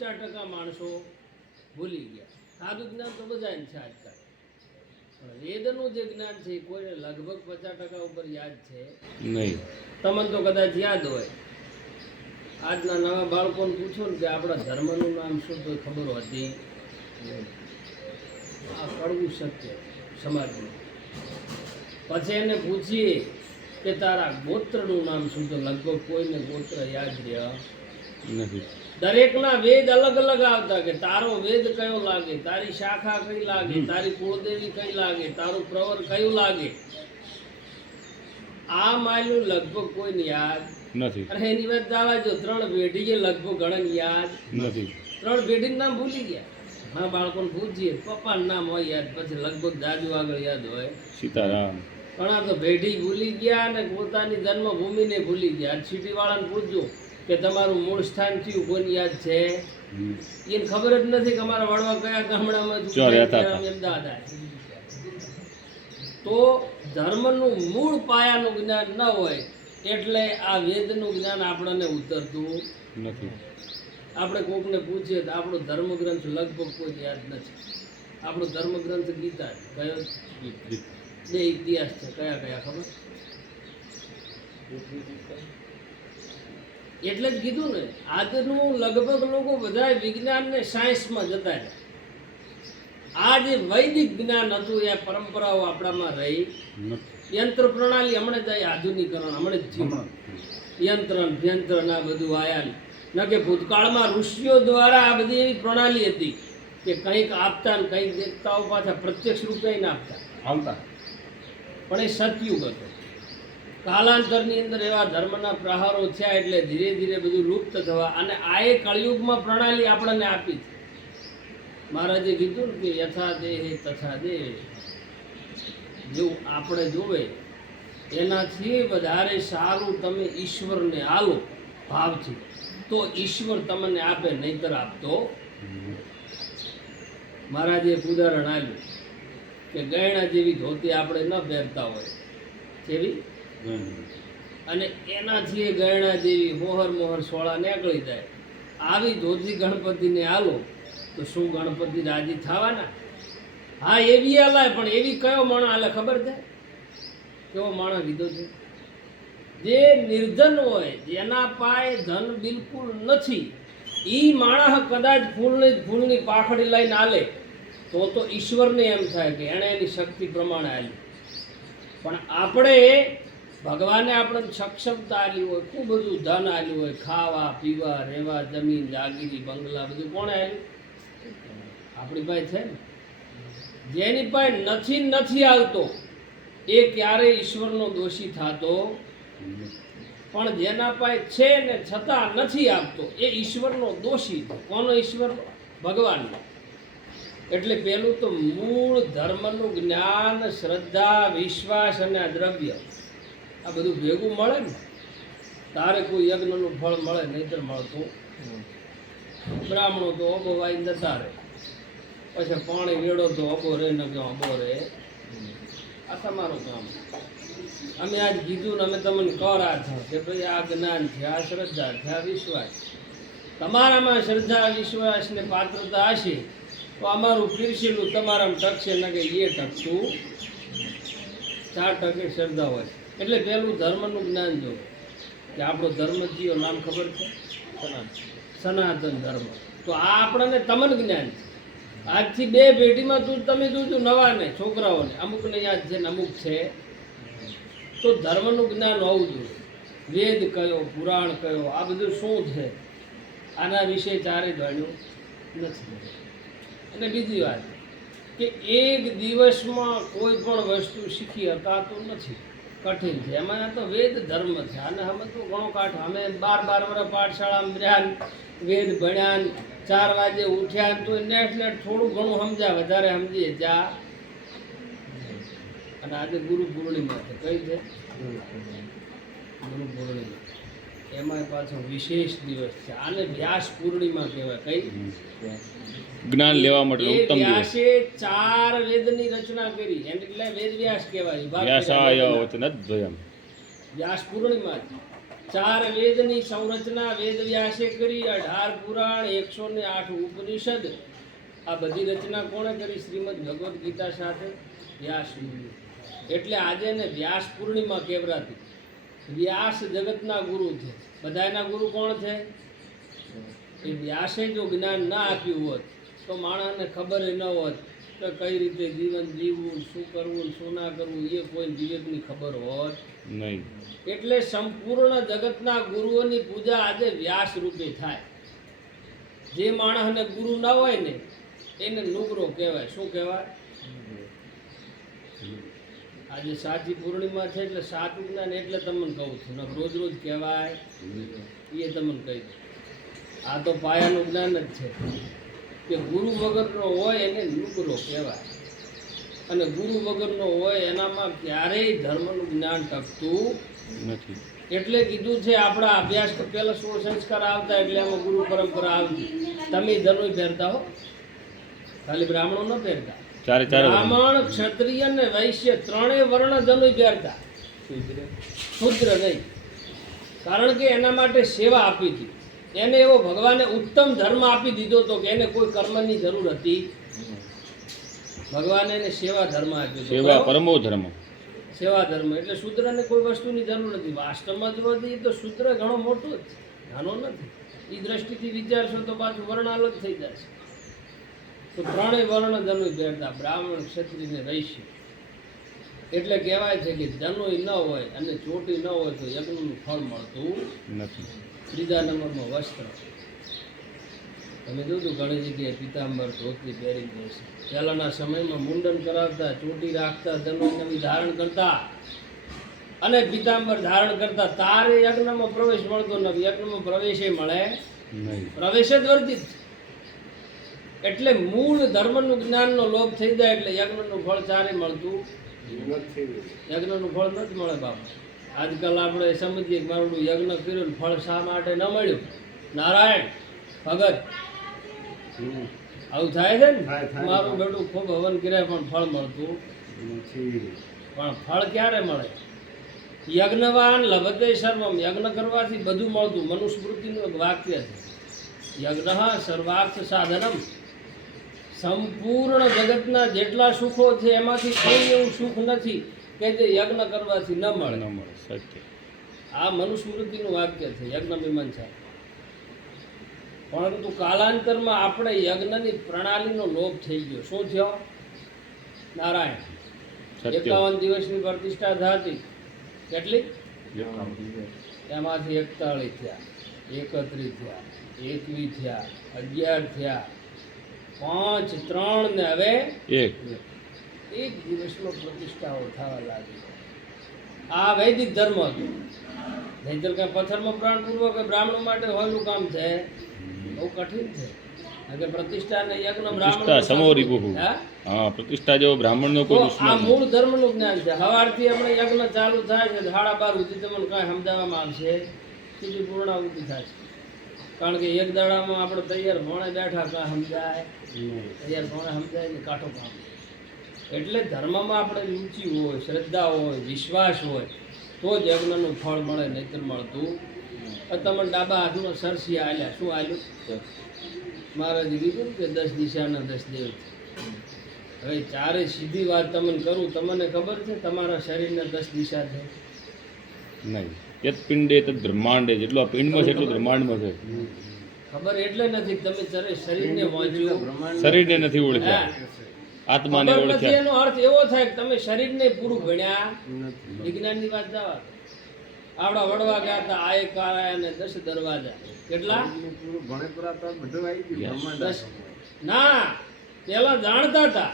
50% માણસો ભૂલી ગયા. સાદું જ્ઞાન તો બધાને છે આજકાલ, પણ વેદનું જે જ્ઞાન છે એ કોઈને લગભગ 50% ઉપર યાદ છે નહીં. તમને તો કદાચ યાદ હોય. આજના નવા બાળકોને પૂછો ને કે આપણા ધર્મનું નામ શું, તો ખબર હતી. આ કડવું સત્ય સમાજનું. પછી એને પૂછીએ કે તારા ગોત્રનું નામ શું, તો લગભગ કોઈને ગોત્ર યાદ રહ્યા નથી. દરેકના વેદ અલગ અલગ આવતા, કે તારો વેદ કયો લાગે, તારી શાખા કઈ લાગે, તારી કુળદેવી કઈ લાગે, તારું પ્રવર કયું લાગે. આ માયલું લગભગ કોઈને યાદ નથી. અને એની વાત દાવા જો 3 પેઢીએ લગભગ ઘણા યાદ નથી. 3 પેઢીનું નામ ભૂલી ગયા. હા, બાળકોને પૂછીએ પપ્પાનું નામ હોય યાદ, પછી લગભગ દાદુ આગળ યાદ હોય. સીતારામ. ઘણા તો પેઢી ભૂલી ગયા અને પોતાની જન્મભૂમિને ભૂલી ગયા. આજ સિટીવાળાને પૂછજો કે તમારું મૂળ સ્થાન કયું, કોઈને યાદ છે? એને ખબર જ નથી કે અમારા વડવા કયા ગામડામાં અમદાવાદ. તો ધર્મનું મૂળ પાયાનું જ્ઞાન ન હોય એટલે આ વેદનું જ્ઞાન આપણને ઉતરતું નથી. આપણે કોકને પૂછીએ તો આપણો ધર્મગ્રંથ લગભગ કોઈ યાદ નથી. આપણો ધર્મગ્રંથ ગીતા છે. કયો? 2 ઇતિહાસ છે. કયા કયા ખબર? એટલે જ કીધું ને, આજનું લગભગ લોકો બધા વિજ્ઞાન ને સાયન્સમાં જતા રહ્યા. આ જે વૈદિક જ્ઞાન હતું એ પરંપરાઓ આપણામાં રહી. યંત્ર પ્રણાલી હમણાં જ આધુનિકરણ હમણાં જ યંત્ર આ બધું આયા ન કે ભૂતકાળમાં ઋષિઓ દ્વારા આ બધી એવી પ્રણાલી હતી કે કંઈક આપતા ને કંઈક દેવતાઓ પાછા પ્રત્યક્ષ રૂપે ના આપતા. પણ એ સતયુગ હતો. કાલાંતરની અંદર એવા ધર્મના પ્રહારો થયા એટલે ધીરે ધીરે બધું લુપ્ત થવા, અને આ એ કળિયુગમાં પ્રણાલી આપણને આપી છે. મહારાજે કીધું ને કે યથા દેહ તથા દેહ, જેવું આપણે જોવે એનાથી વધારે સારું તમે ઈશ્વરને આલો ભાવથી, તો ઈશ્વર તમને આપે, નહીતર આપતો. મહારાજે એક ઉદાહરણ આપ્યું કે ગયણા જેવી ધોતી આપણે ન પહેરતા હોય જેવી, અને એનાથી એ ગયણા જેવી મોહર સોળા નીકળી જાય. આવી ધોતી ગણપતિને આલો તો શું ગણપતિ રાજી થવાના? હા, એવી આલાય, પણ એવી કયો માણસ આલે ખબર છે? કેવો માણસ કીધો છે? જે નિર્ધન હોય, જેના પાસે ધન બિલકુલ નથી, એ માણસ કદાચ ફૂલની પાખડી લઈને આલે તો ઈશ્વરને એમ થાય કે એણે એની શક્તિ પ્રમાણે આલી. પણ આપણે ભગવાને આપણને સક્ષમતા આલી હોય, ખૂબ બધું ધન આલ્યું હોય, ખાવા પીવા રહેવા, જમીન જાગીરી બંગલા બધું કોણે આલ્યું? આપણી પાસે છે ને. જેની પાસે નથી આવતો એ ક્યારેય ઈશ્વરનો દોષી થતો, પણ જેના પાસે છે ને છતાં નથી આપતો એ ઈશ્વરનો દોષી. કોનો ઈશ્વર? ભગવાનનો. એટલે પેલું તો મૂળ ધર્મનું જ્ઞાન, શ્રદ્ધા, વિશ્વાસ અને આ દ્રવ્ય, આ બધું ભેગું મળે ને તારે કોઈ યજ્ઞનું ફળ મળે, નહીતર મળતું. બ્રાહ્મણો તો અબો વાઈ જતા રહે, પછી પાણી વેડો તો અબો રહે ન કે અબો રહે. આ તમારું કામ. અમે આજ કીધું ને અમે તમને કરા છો કે ભાઈ આ જ્ઞાન છે, આ શ્રદ્ધા છે, આ વિશ્વાસ. તમારામાં શ્રદ્ધા, વિશ્વાસ ને પાત્રતા હશે તો અમારું પીરસેલું તમારામાં ટકશે, ન કે એ ટકતું. 4% શ્રદ્ધા હોય. એટલે પેલું ધર્મનું જ્ઞાન જો કે આપણો ધર્મ કયો, નામ ખબર છે? સનાતન ધર્મ. તો આ આપણને તમને જ્ઞાન છે. આજથી 2 પેઢીમાં તમે જોજો નવાને છોકરાઓને, અમુકને યાદ છે ને અમુક છે, તો ધર્મનું જ્ઞાન હોવું જોઈએ. વેદ કયો, પુરાણ કયો, આ બધું શું છે, આના વિશે ચારે જાણ્યું નથી. અને બીજી વાત કે એક દિવસમાં કોઈ પણ વસ્તુ શીખી શકાતું નથી, કઠિન છે. એમાં તો વેદ ધર્મ છે, અને અમે તો ઘણો કાઠ. અમે 12 વર્ષ પાઠશાળામાં રહ્યા, વેદ ભણ્યા, 4 વાગે ઉઠ્યા, તો નેટ થોડું ઘણું સમજ્યા, વધારે સમજીએ જા. અને આજે ગુરુ પૂર્ણિમા છે. કઈ છે? ગુરુ પૂર્ણિમા. એમાં પાછો વિશેષ દિવસ છે. આને વ્યાસ પૂર્ણિમા કહેવાય. કઈ? જ્ઞાન લેવા માટે ઉત્તમ દિવસ. વ્યાસે 4 વેદની રચના કરી, એટલે વેદ વ્યાસ કહેવાય. વ્યાસાય વચનદ્વયમ. વ્યાસ પૂર્ણિમા. 4 વેદની સંરચના વેદ વ્યાસે કરી, 18 પુરાણ, 108 ઉપનિષદ, આ બધી રચના કોણે કરી? શ્રીમદ ભગવદ્ ગીતા સાથે વ્યાસ મુનિ. એટલે આજે ને વ્યાસ પૂર્ણિમા કેવરાતી. વ્યાસ જગતના ગુરુ છે. બધાના ગુરુ કોણ છે? એ વ્યાસે જો જ્ઞાન ના આપ્યું હોત તો માણસને ખબર ન હોત કે કઈ રીતે જીવન જીવવું, શું કરવું, શું ના કરવું, એ કોઈ વિવેકની ખબર હોત નહીં. એટલે સંપૂર્ણ જગતના ગુરુઓની પૂજા આજે વ્યાસ રૂપે થાય. જે માણસને ગુરુ ના હોય ને એને નુગરો કહેવાય. શું કહેવાય? આજે સાચી પૂર્ણિમા છે એટલે સાચું જ્ઞાન એટલે તમને કહું છું. ન રોજ રોજ કહેવાય એ તમને કહી દઉં. આ તો પાયાનું જ્ઞાન જ છે કે ગુરુ વગરનો હોય એને નુગરો કહેવાય, અને ગુરુ વગરનો હોય એનામાં ક્યારેય ધર્મનું જ્ઞાન ટકતું નથી. એટલે કીધું છે આપણા અભ્યાસ પહેલા 16 સંસ્કાર આવતા એટલે આમાં ગુરુ પરંપરા આવતી. તમે જનોઈ પહેરતા હો, ખાલી બ્રાહ્મણો ન પહેરતા. ચારે ચાર બ્રાહ્મણ, ક્ષત્રિય અને વૈશ્ય ત્રણેય વર્ણ જનોઈ પહેરતા, શુદ્ર નહીં. કારણ કે એના માટે સેવા આપી હતી. એને એવો ભગવાને ઉત્તમ ધર્મ આપી દીધો હતો કે એને કોઈ કર્મની જરૂર હતી. ભગવાને એને સેવા ધર્મ આપ્યો હતો. સેવા પરમો ધર્મ. સેવા ધર્મ એટલે શૂદ્રને કોઈ વસ્તુની જરૂર નથી. વાસ્તવમાં જોવા જઈએ તો શૂદ્ર ઘણો મોટો જ છે, નાનો નથી. એ દ્રષ્ટિથી વિચારશો તો પાછું વર્ણ અલગ થઈ જશે. તો ત્રણેય વર્ણ જનોઈ પહેરતા, બ્રાહ્મણ, ક્ષત્રિય ને વૈશ્ય. એટલે કહેવાય છે કે જનોઈ ન હોય અને ચોટી ન હોય તો યજ્ઞનું ફળ મળતું નથી. ત્રીજા નંબરમાં વસ્ત્ર. તમે જોજો ઘણી જગ્યાએ પિતાંબર ધોતી પહેરી જશે. પહેલાના સમયમાં મુંડન કરાવતા, ચોટી રાખતા, જનોઈ નવી ધારણ કરતા અને પિતાંબર ધારણ કરતા. તારે યજ્ઞમાં પ્રવેશ મળતો નથી. યજ્ઞમાં પ્રવેશ મળે નહીં. પ્રવેશ જ વર્જિત. એટલે મૂળ ધર્મનું જ્ઞાનનો લોભ થઈ જાય એટલે યજ્ઞનું ફળ ચારે મળતું. યજ્ઞનું ફળ નથી મળે બાપા. આજકાલ આપણે સમજીએ કે મારું યજ્ઞ કર્યું, ફળ શા માટે ન મળ્યું? નારાયણ ભગત આવું થાય છે ને. મારું બેટું ખૂબ હવન કર્યા પણ ફળ મળતું. પણ ફળ ક્યારે મળે? યજ્ઞવાન લભતે સર્વમ. યજ્ઞ કરવાથી બધું મળતું. મનુસ્મૃતિનું એક વાક્ય છે, યજ્ઞ સર્વાર્થ સાધનમ. સંપૂર્ણ જગતના જેટલા સુખો છે એમાંથી કોઈ એવું સુખ નથી કે જે યજ્ઞ કરવાથી ન મળે. ન મળે. સત્ય. આ મનુસ્મૃતિનું વાક્ય છે, યજ્ઞ મીમાંસા. પરંતુ કાલાંતરમાં આપણે યજ્ઞની પ્રણાલીનો લોભ થઈ ગયો. શું થયો? નારાયણ સત્ય. 51 દિવસની પ્રતિષ્ઠા થતી. કેટલી? એમાંથી 41 થયા, 31 થયા, 21 થયા, 11 થયા, 5, 3 ને હવે એક દિવસમાં પ્રતિષ્ઠાઓ થવા લાગી. આ વૈદિક ધર્મ હતો. નહીંતર કે પથ્થરમાં પ્રાણપૂર્વક બ્રાહ્મણો માટે હોયનું કામ છે, બહુ કઠિન છે. કારણ કે પ્રતિષ્ઠા ને યજ્ઞ પ્રતિષ્ઠા સમોરી બહુ. બ્રાહ્મણ. હા, પ્રતિષ્ઠા જેવો બ્રાહ્મણનો તો કોઈ આ દુશ્મન મૂળ ધર્મનું જ્ઞાન છે. સવારથી આપણે યજ્ઞ ચાલુ થાય છે, 12:30 સુધી તમને કાંઈ સમજાવવામાં આવશે, સીધી પૂર્ણાહુતિ થાય છે. કારણ કે એક દાડામાં આપણે તૈયાર ભણે બેઠા કાંઈ સમજાય, તૈયાર ભણે સમજાય ને કાંઠો કામ. એટલે ધર્મમાં આપણે રુચિ હોય, શ્રદ્ધા હોય, વિશ્વાસ હોય તો જ યજ્ઞનું ફળ મળે, નહીંતર મળતું. તમને ડાબા હાથનો સરસિયા આલ્યા. શું આલ્યું? મહારાજે કીધું કે 10 દિશાના 10 દેવ છે. હવે ચારે સીધી વાત તમને કરું, તમને ખબર છે તમારા શરીરને 10 દિશા છે? નહીં. યત પિંડે તદ બ્રહ્માંડે. જેટલું આ પિંડમાં છે એટલું બ્રહ્માંડમાં છે. ખબર એટલે નથી કે તમે શરીરને વાંચ્યું, શરીરને નથી ઓળખ્યા, આત્માને ખબર નથી. ઓળખ્યા. એનો અર્થ એવો થાય કે તમે શરીરને પૂરું ભણ્યા. વિજ્ઞાનની વાત જવા દો. આપણા વડવા ગયા હતા આ એક અને 10 દરવાજા. કેટલા? 10. ના, પેલા જાણતા હતા.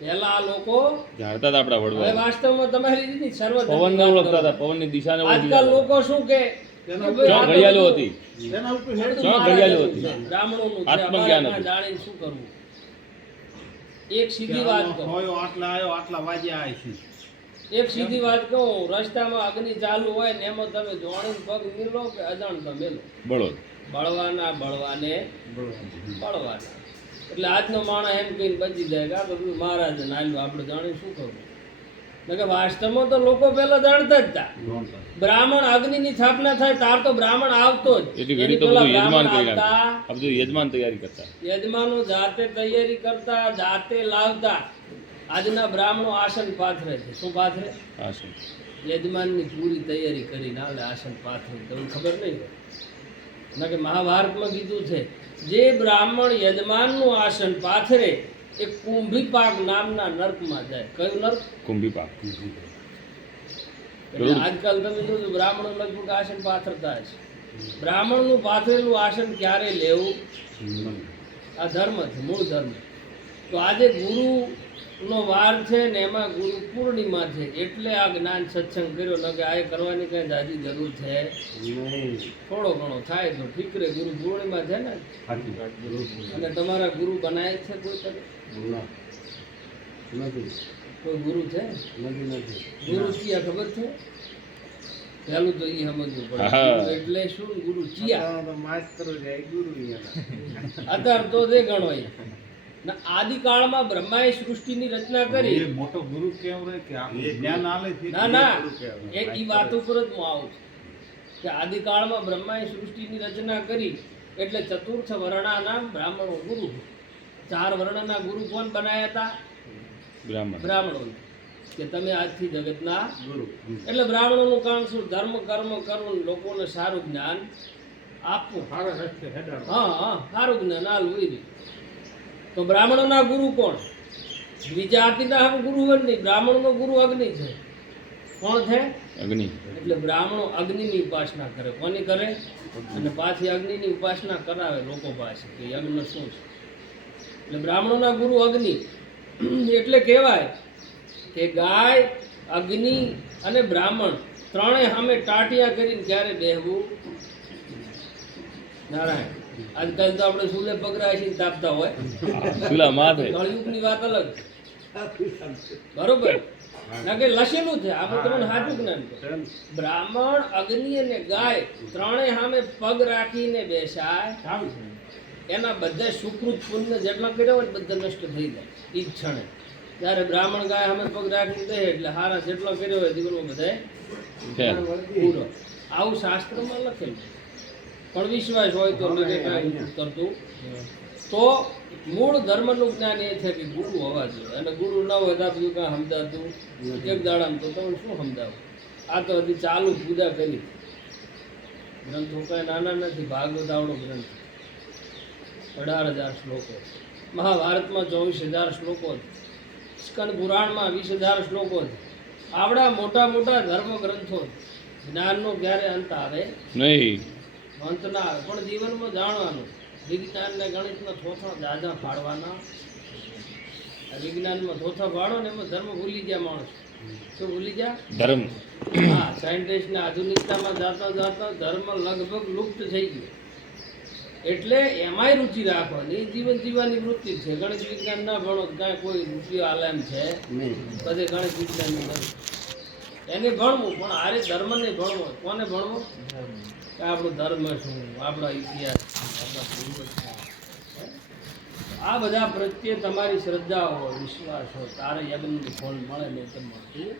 પેલા આ લોકો જાણતા હતા આપણા હવે વડવા. વાસ્તવમાં તમારી રીતની સર્વ પવનને ઓળખતા હતા, પવનની દિશાને આજકાલ ઓળખતા હતા. લોકો શું કે ક્યાં ઘડિયાળો હતી? ક્યાં ઘડિયાળો હતી? બ્રાહ્મણોનું છે, આત્મજ્ઞાન અમારે હતું. જાણીને શું કરવું? એક સીધી વાત કહું, એક સીધી વાત કહું. રસ્તામાં અગ્નિ ચાલુ હોય ને એમાં તમે જોણીને પગ મેલો કે અજાણતા મેલો, બળોદ. બળવાના બળવાના. એટલે આજનો માણસ એમ કહીને બચી જાય કે આ તો બધું મહારાજે નાલ્યું, આપણે જાણીને શું કરવું? કે વાસ્તવમાં તો લોકો પહેલા જાણતા જ હતા. બ્રાહ્મણ અગ્નિની સ્થાપના થાય તાર તો બ્રાહ્મણ આવતો જ. એટલી ઘડી એની તો પહેલા બધું યજમાન બ્રાહ્મણ કરી આવતા, નાખે. આ બધું યજમાન તૈયારી કરતા. યજમાનો જાતે તૈયારી કરતા, જાતે લાવતા. આજના બ્રાહ્મણો આસન પાથરે છે. શું પાથરે? હા સર. યજમાનની પૂરી તૈયારી કરીને આવે આસન પાથરે. તમને ખબર નહીં હોય ના કે મહાભારતમાં કીધું છે જે બ્રાહ્મણ યજમાનનું આસન પાથરે એ કુંભીપાક નામના નર્કમાં જાય. કયું નર્ક? કુંભી પાક. એટલે આજકાલ તમે જોજો બ્રાહ્મણો લગભગ આસન પાથરતા હશે. બ્રાહ્મણનું પાથરેલું આસન ક્યારે લેવું? આ ધર્મ છે, મૂળ ધર્મ. તો આજે ગુરુનો વાર છે ને એમાં ગુરુ પૂર્ણિમા છે એટલે આ જ્ઞાન સત્સંગ કર્યો. ન કે આ કરવાની કઈ જાજી જરૂર છે થોડો ઘણો થાય તો ઠીક રહે. ગુરુ પૂર્ણિમા છે ને, અને તમારા ગુરુ બનાય છે કોઈ તરફ? કોઈ ગુરુ છે? ગુરુ ચિયા ખબર છે? પહેલું તો એ સમજવું પડે. ગુરુ એટલે શું? ગુરુ ચિયા અત્યારે તો જે ગણો ના આદિકાળમાં બ્રહ્માએ સૃષ્ટિની રચના કરી. મોટો ગુરુ કેમ રે કે આખું જ્ઞાન આલે છે? ના એક ઈ વાત ઉપર જ હું આવું છું કે આદિકાળમાં બ્રહ્માએ સૃષ્ટિની રચના કરી એટલે ચતુર્થ વર્ણાના બ્રાહ્મણો ગુરુ. 4 વર્ણના ગુરુ કોણ બનાયા હતા? બ્રાહ્મણો. કે તમે આજથી જગતના ગુરુ. એટલે બ્રાહ્મણોનું કામ શું? ધર્મ કર્મ કરવું, લોકોને સારું જ્ઞાન આપવું. હા, સારું જ્ઞાન આલવું. એ તો બ્રાહ્મણોના ગુરુ કોણ? દ્વિજાતિના ગુરુ જ નહીં. બ્રાહ્મણનો ગુરુ અગ્નિ છે. કોણ છે? અગ્નિ. એટલે બ્રાહ્મણો અગ્નિની ઉપાસના કરે. કોની કરે? અને પાછી અગ્નિની ઉપાસના કરાવે લોકો પાસે કે યજ્ઞ શું છે. એટલે બ્રાહ્મણોના ગુરુ અગ્નિ. એટલે કહેવાય કે ગાય, અગ્નિ અને બ્રાહ્મણ ત્રણેય સામે ટાટિયા કરીને ક્યારે બેહવું? નારાયણ. આજકાલ તો આપણે સુલે પગરાશી તાપતા હોય. સુલા માથે. કળયુગની વાત અલગ છે. બરોબર ના કે લસેલું છે. આમાં તમને સાચું જ્ઞાન કહું. બ્રાહ્મણ, અગ્નિ અને ગાય ત્રણેય સામે પગ રાખીને બેસાય. એના બધા સુકૃત પુણ્ય જેટલા કર્યા હોય બધા નષ્ટ થઈ જાય ઈ ક્ષણે. ત્યારે બ્રાહ્મણ ગાય સામે પગ રાખીને દે એટલે હારા જેટલો કર્યો હોય જીવનમાં બધાય પૂરો. આવું શાસ્ત્રમાં લખેલું. પણ વિશ્વાસ હોય તો લગે કાંઈ કરતું. તો મૂળ ધર્મનું જ્ઞાન એ છે કે ગુરુ હોવા જોઈએ. અને ગુરુ ન હોય તો બધું કાંઈ સમજાતું એક દાડામાં તો તમે શું સમજાવું? આ તો હજી ચાલુ પૂજા કરી. ગ્રંથો કાંઈ નાના નથી. ભાગવત આવડો ગ્રંથ 18,000 શ્લોકો. મહાભારતમાં 24,000 શ્લોકો છે. સ્કંદ પુરાણમાં 20,000 શ્લોકો છે. આવડા મોટા મોટા ધર્મ ગ્રંથો. જ્ઞાનનો ક્યારે અંત આવે નહીં. અંત ના આવે. પણ જીવનમાં જાણવાનું. વિજ્ઞાન ને ગણિતમાં થોથા દાદા પાડવાના. વિજ્ઞાનમાં થોથા પાડો ને એમાં ધર્મ ભૂલી ગયા માણસ. શું ભૂલી ગયા? ધર્મ. હા, સાયન્ટિસ્ટને આધુનિકતામાં જાતા જાતા ધર્મ લગભગ લુપ્ત થઈ ગયો. એટલે એમાંય રુચિ રાખવાની. જીવન જીવવાની વૃત્તિ છે. ગણિત વિજ્ઞાન ના ભણો કાંઈ કોઈ રૂપિયો આલેમ છે બધે ગણિત વિજ્ઞાનની ભણવું. એને ભણવું પણ આરે ધર્મને ભણવો. કોને ભણવો? કે આપણો ધર્મ શું, આપણા ઇતિહાસ શું, આપણા પૂર્વજ શું. આ બધા પ્રત્યે તમારી શ્રદ્ધા હોય, વિશ્વાસ હોય, તારે યજ્ઞનું ફળ મળે ને તે મળતું